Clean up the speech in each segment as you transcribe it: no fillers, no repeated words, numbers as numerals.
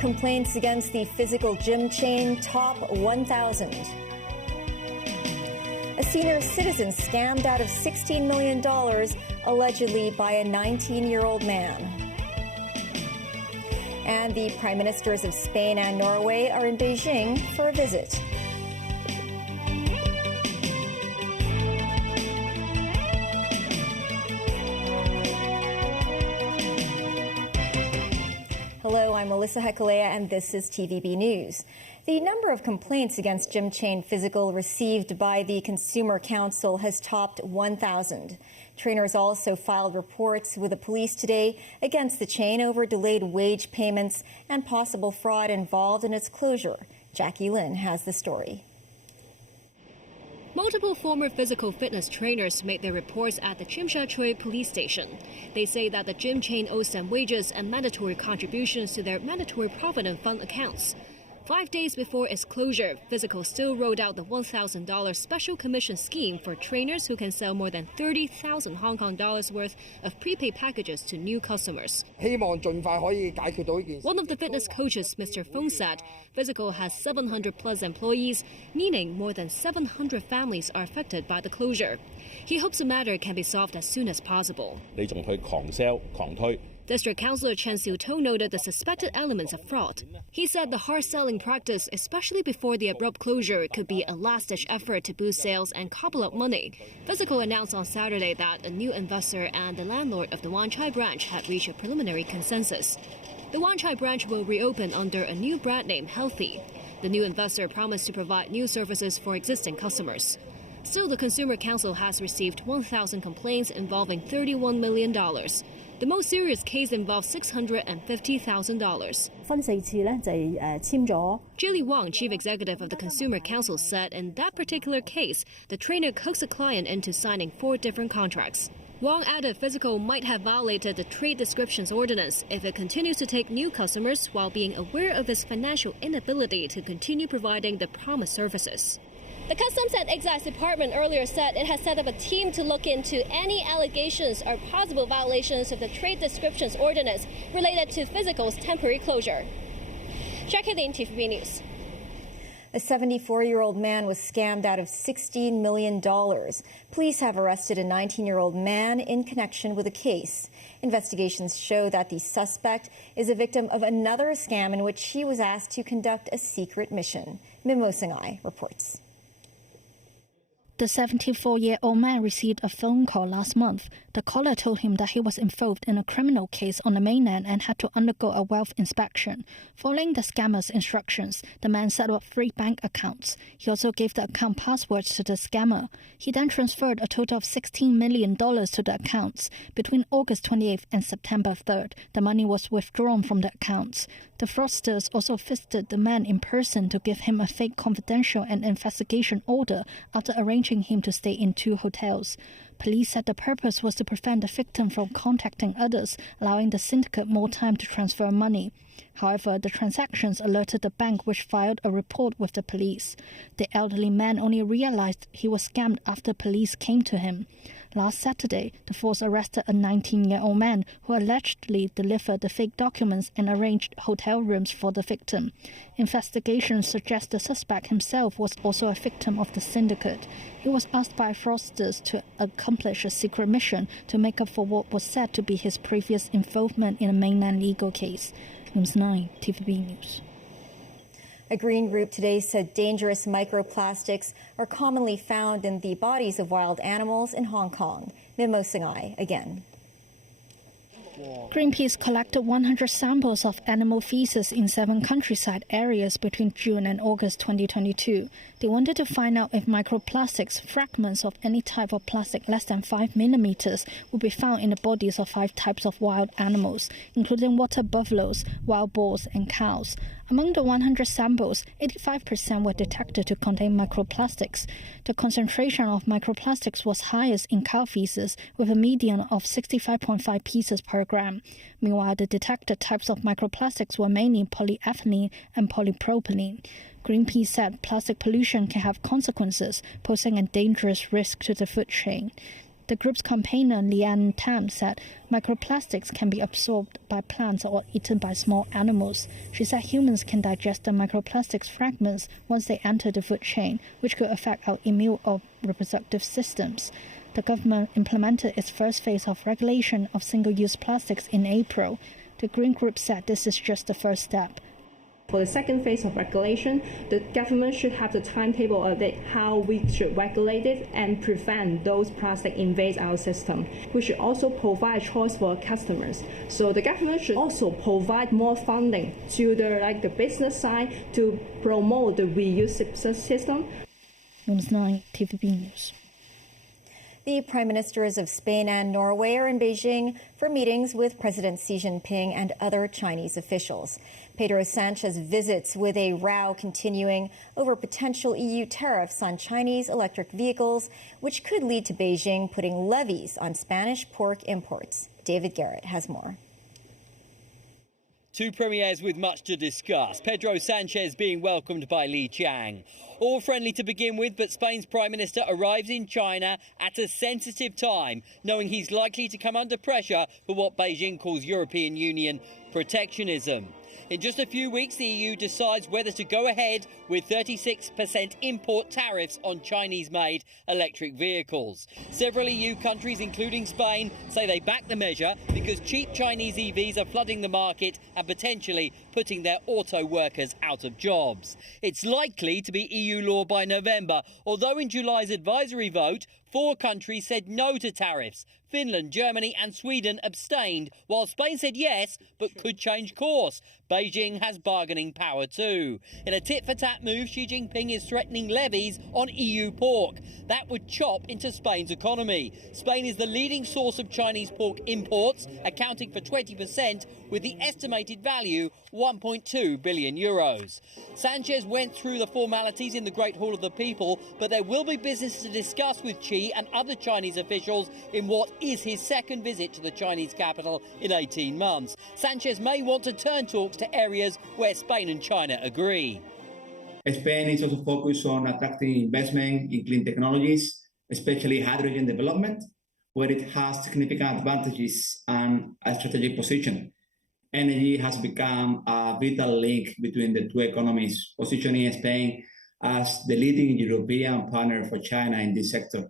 Complaints against the physical gym chain top 1,000. A senior citizen scammed out of $16 million, allegedly by a 19-year-old man. And the prime ministers of Spain and Norway are in Beijing for a visit. Hello, I'm Melissa Hekalea, and this is TVB News. The number of complaints against gym chain Physical received by the Consumer Council has topped 1,000. Trainers also filed reports with the police today against the chain over delayed wage payments and possible fraud involved in its closure. Jackie Lynn has the story. Multiple former physical fitness trainers made their reports at the Tsim Sha Tsui police station. They say that the gym chain owes them wages and mandatory contributions to their mandatory provident fund accounts. 5 days before its closure, Physical still rolled out the $1,000 special commission scheme for trainers who can sell more than 30,000 Hong Kong dollars worth of prepaid packages to new customers. One of the fitness coaches, Mr. Feng, said Physical has 700 plus employees, meaning more than 700 families are affected by the closure. He hopes the matter can be solved as soon as possible. District Councillor Chen Siu-Tong noted the suspected elements of fraud. He said the hard-selling practice, especially before the abrupt closure, could be a last-ditch effort to boost sales and cobble up money. Physical announced on Saturday that a new investor and the landlord of the Wan Chai branch had reached a preliminary consensus. The Wan Chai branch will reopen under a new brand name, Healthy. The new investor promised to provide new services for existing customers. Still, the Consumer Council has received 1,000 complaints involving $31 million. The most serious case involves $650,000. Julie Wang, chief executive of the Consumer Council, said in that particular case, the trainer coaxed the client into signing 4 different contracts. Wang added Physical might have violated the Trade Descriptions Ordinance if it continues to take new customers while being aware of its financial inability to continue providing the promised services. The Customs and Excise Department earlier said it has set up a team to look into any allegations or possible violations of the Trade Descriptions Ordinance related to Physical's temporary closure. Jackie Lin, TVB News. A 74-year-old man was scammed out of $16 million. Police have arrested a 19-year-old man in connection with the case. Investigations show that the suspect is a victim of another scam in which he was asked to conduct a secret mission. Mimo Singai reports. The 74-year-old man received a phone call last month. The caller told him that he was involved in a criminal case on the mainland and had to undergo a wealth inspection. Following the scammer's instructions, the man set up 3 bank accounts. He also gave the account passwords to the scammer. He then transferred a total of $16 million to the accounts. Between August 28th and September 3rd, the money was withdrawn from the accounts. The fraudsters also visited the man in person to give him a fake confidential and investigation order after arranging him to stay in 2 hotels. Police said the purpose was to prevent the victim from contacting others, allowing the syndicate more time to transfer money. However, the transactions alerted the bank, which filed a report with the police. The elderly man only realized he was scammed after police came to him. Last Saturday, the force arrested a 19-year-old man who allegedly delivered the fake documents and arranged hotel rooms for the victim. Investigations suggest the suspect himself was also a victim of the syndicate. He was asked by fraudsters to accomplish a secret mission to make up for what was said to be his previous involvement in a mainland legal case. News 9, TVB News. A green group today said dangerous microplastics are commonly found in the bodies of wild animals in Hong Kong. Mimo Singai again. Greenpeace collected 100 samples of animal feces in 7 countryside areas between June and August 2022. They wanted to find out if microplastics, fragments of any type of plastic less than 5 millimeters, would be found in the bodies of 5 types of wild animals, including water buffaloes, wild boars, and cows. Among the 100 samples, 85% were detected to contain microplastics. The concentration of microplastics was highest in cow feces, with a median of 65.5 pieces per gram. Meanwhile, the detected types of microplastics were mainly polyethylene and polypropylene. Greenpeace said plastic pollution can have consequences, posing a dangerous risk to the food chain. The group's campaigner Lian Tam said microplastics can be absorbed by plants or eaten by small animals. She said humans can digest the microplastics fragments once they enter the food chain, which could affect our immune or reproductive systems. The government implemented its first phase of regulation of single-use plastics in April. The Green Group said this is just the first step. For the second phase of regulation, the government should have the timetable of how we should regulate it and prevent those plastic invade our system. We should also provide choice for customers. So the government should also provide more funding to the business side to promote the reuse system. News 9, TVB News. The prime ministers of Spain and Norway are in Beijing for meetings with President Xi Jinping and other Chinese officials. Pedro Sanchez visits with a row continuing over potential EU tariffs on Chinese electric vehicles, which could lead to Beijing putting levies on Spanish pork imports. David Garrett has more. Two premiers with much to discuss. Pedro Sanchez being welcomed by Li Qiang. All friendly to begin with, but Spain's Prime Minister arrives in China at a sensitive time, knowing he's likely to come under pressure for what Beijing calls European Union protectionism. In just a few weeks, the EU decides whether to go ahead with 36% import tariffs on Chinese-made electric vehicles. Several EU countries, including Spain, say they back the measure because cheap Chinese EVs are flooding the market and potentially putting their auto workers out of jobs. It's likely to be EU law by November, although in July's advisory vote, 4 countries said no to tariffs. Finland, Germany and Sweden abstained, while Spain said yes, but could change course. Beijing has bargaining power too. In a tit-for-tat move, Xi Jinping is threatening levies on EU pork. That would chop into Spain's economy. Spain is the leading source of Chinese pork imports, accounting for 20%, with the estimated value 1.2 billion euros. Sanchez went through the formalities in the Great Hall of the People, but there will be business to discuss with Xi and other Chinese officials in what is his second visit to the Chinese capital in 18 months. Sanchez may want to turn talks to areas where Spain and China agree. Spain is also focused on attracting investment in clean technologies, especially hydrogen development, where it has significant advantages and a strategic position. Energy has become a vital link between the two economies, positioning Spain as the leading European partner for China in this sector.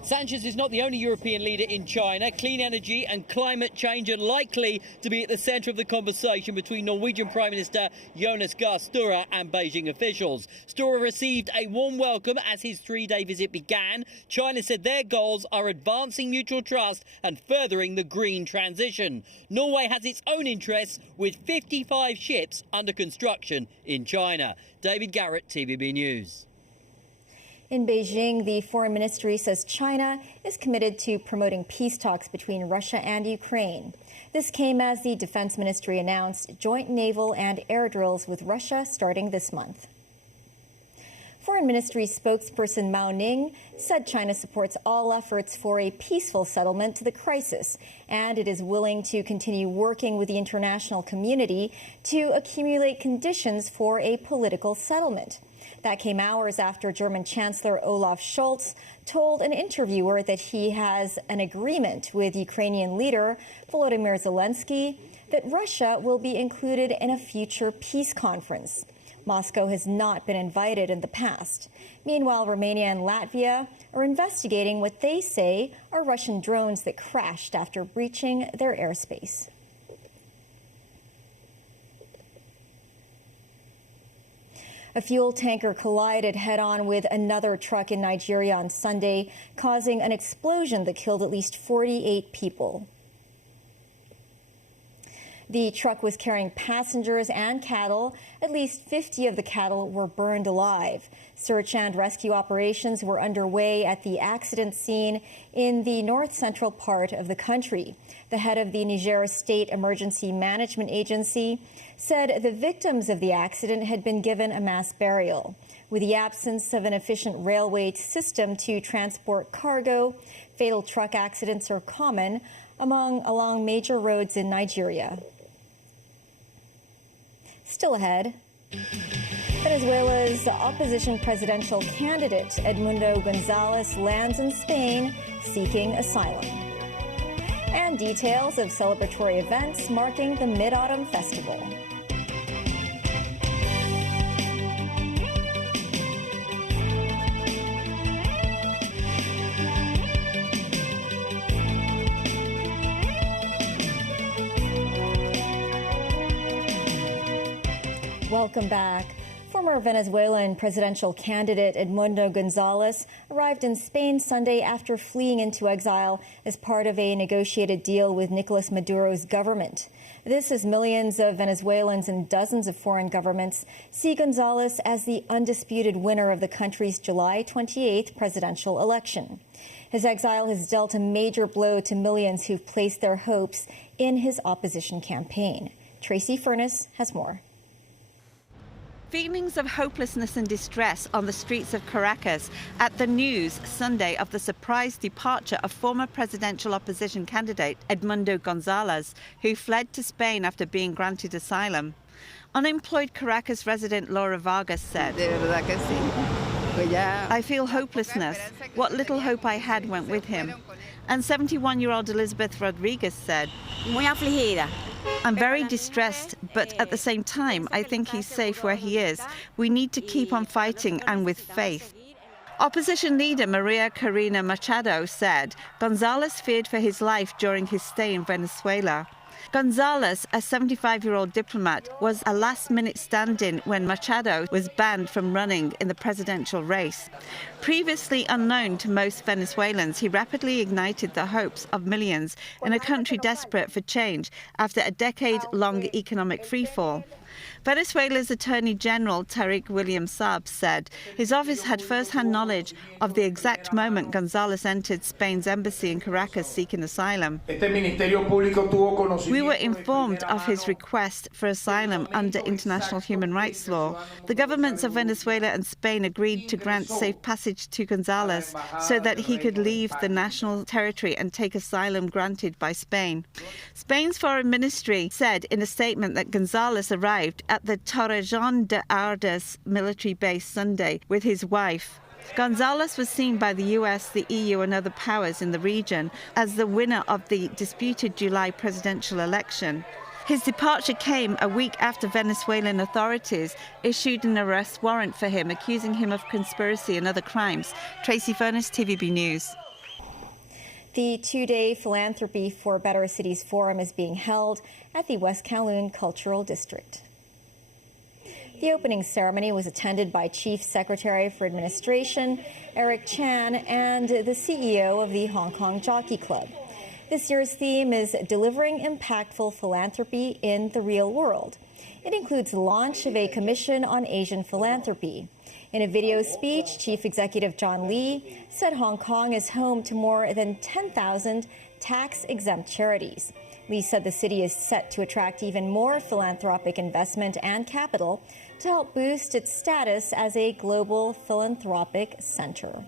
Sanchez is not the only European leader in China. Clean energy and climate change are likely to be at the centre of the conversation between Norwegian Prime Minister Jonas Gahr Støre and Beijing officials. Støre received a warm welcome as his 3-day visit began. China said their goals are advancing mutual trust and furthering the green transition. Norway has its own interests, with 55 ships under construction in China. David Garrett, TVB News. In Beijing, the foreign ministry says China is committed to promoting peace talks between Russia and Ukraine. This came as the defense ministry announced joint naval and air drills with Russia starting this month. Foreign Ministry spokesperson Mao Ning said China supports all efforts for a peaceful settlement to the crisis, and it is willing to continue working with the international community to accumulate conditions for a political settlement. That came hours after German Chancellor Olaf Scholz told an interviewer that he has an agreement with Ukrainian leader Volodymyr Zelensky that Russia will be included in a future peace conference. Moscow has not been invited in the past. Meanwhile, Romania and Latvia are investigating what they say are Russian drones that crashed after breaching their airspace. A fuel tanker collided head-on with another truck in Nigeria on Sunday, causing an explosion that killed at least 48 people. The truck was carrying passengers and cattle. At least 50 of the cattle were burned alive. Search and rescue operations were underway at the accident scene in the north-central part of the country. The head of the Niger State Emergency Management Agency said the victims of the accident had been given a mass burial. With the absence of an efficient railway system to transport cargo, fatal truck accidents are common along major roads in Nigeria. Still ahead, Venezuela's opposition presidential candidate Edmundo Gonzalez lands in Spain seeking asylum. And details of celebratory events marking the Midautumn Festival. Welcome back. Former Venezuelan presidential candidate Edmundo Gonzalez arrived in Spain Sunday after fleeing into exile as part of a negotiated deal with Nicolas Maduro's government. This as millions of Venezuelans and dozens of foreign governments see Gonzalez as the undisputed winner of the country's July 28th presidential election. His exile has dealt a major blow to millions who've placed their hopes in his opposition campaign. Tracy Furness has more. Feelings of hopelessness and distress on the streets of Caracas at the news Sunday of the surprise departure of former presidential opposition candidate Edmundo Gonzalez, who fled to Spain after being granted asylum. Unemployed Caracas resident Laura Vargas said, "I feel hopelessness. What little hope I had went with him." And 71-year-old Elizabeth Rodriguez said, "I'm very distressed, but at the same time, I think he's safe where he is. We need to keep on fighting and with faith." Opposition leader Maria Corina Machado said Gonzalez feared for his life during his stay in Venezuela. Gonzalez, a 75-year-old diplomat, was a last-minute stand-in when Machado was banned from running in the presidential race. Previously unknown to most Venezuelans, he rapidly ignited the hopes of millions in a country desperate for change after a decade-long economic freefall. Venezuela's Attorney General Tariq William Saab said his office had first-hand knowledge of the exact moment Gonzalez entered Spain's embassy in Caracas seeking asylum. "We were informed of his request for asylum under international human rights law. The governments of Venezuela and Spain agreed to grant safe passage to Gonzalez so that he could leave the national territory and take asylum granted by Spain." Spain's foreign ministry said in a statement that Gonzalez arrived at the Torrejon de Ardes military base Sunday with his wife. Gonzalez was seen by the US, the EU and other powers in the region as the winner of the disputed July presidential election. His departure came a week after Venezuelan authorities issued an arrest warrant for him, accusing him of conspiracy and other crimes. Tracy Furness, TVB News. The two-day Philanthropy for Better Cities Forum is being held at the West Kowloon Cultural District. The opening ceremony was attended by Chief Secretary for Administration Eric Chan and the CEO of the Hong Kong Jockey Club. This year's theme is delivering impactful philanthropy in the real world. It includes the launch of a commission on Asian philanthropy. In a video speech, Chief Executive John Lee said Hong Kong is home to more than 10,000 tax-exempt charities. Lee said the city is set to attract even more philanthropic investment and capital to help boost its status as a global philanthropic center.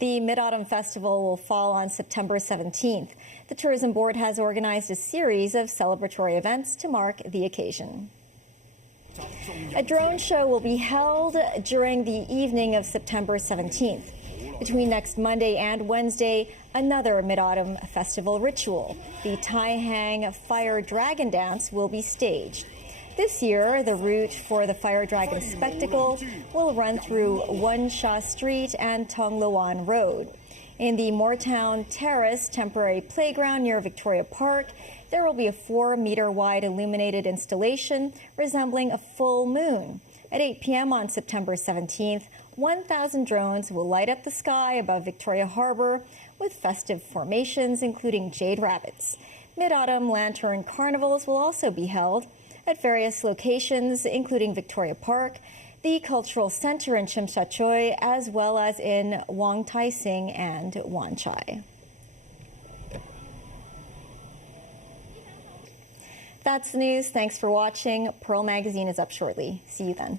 The Midautumn Festival will fall on September 17th. The Tourism Board has organized a series of celebratory events to mark the occasion. A drone show will be held during the evening of September 17th. Between next Monday and Wednesday, another Midautumn Festival ritual, the Tai Hang Fire Dragon Dance, will be staged. This year, the route for the Fire Dragon spectacle will run through Wan Sha Street and Tong Loan Road. In the Moortown Terrace temporary playground near Victoria Park, there will be a 4-meter-wide illuminated installation resembling a full moon. At 8 p.m. on September 17th, 1,000 drones will light up the sky above Victoria Harbour with festive formations, including jade rabbits. Mid-autumn lantern carnivals will also be held at various locations, including Victoria Park, the Cultural Centre in Tsim Sha Tsui, as well as in Wong Tai Sing and Wan Chai. That's the news. Thanks for watching. Pearl Magazine is up shortly. See you then.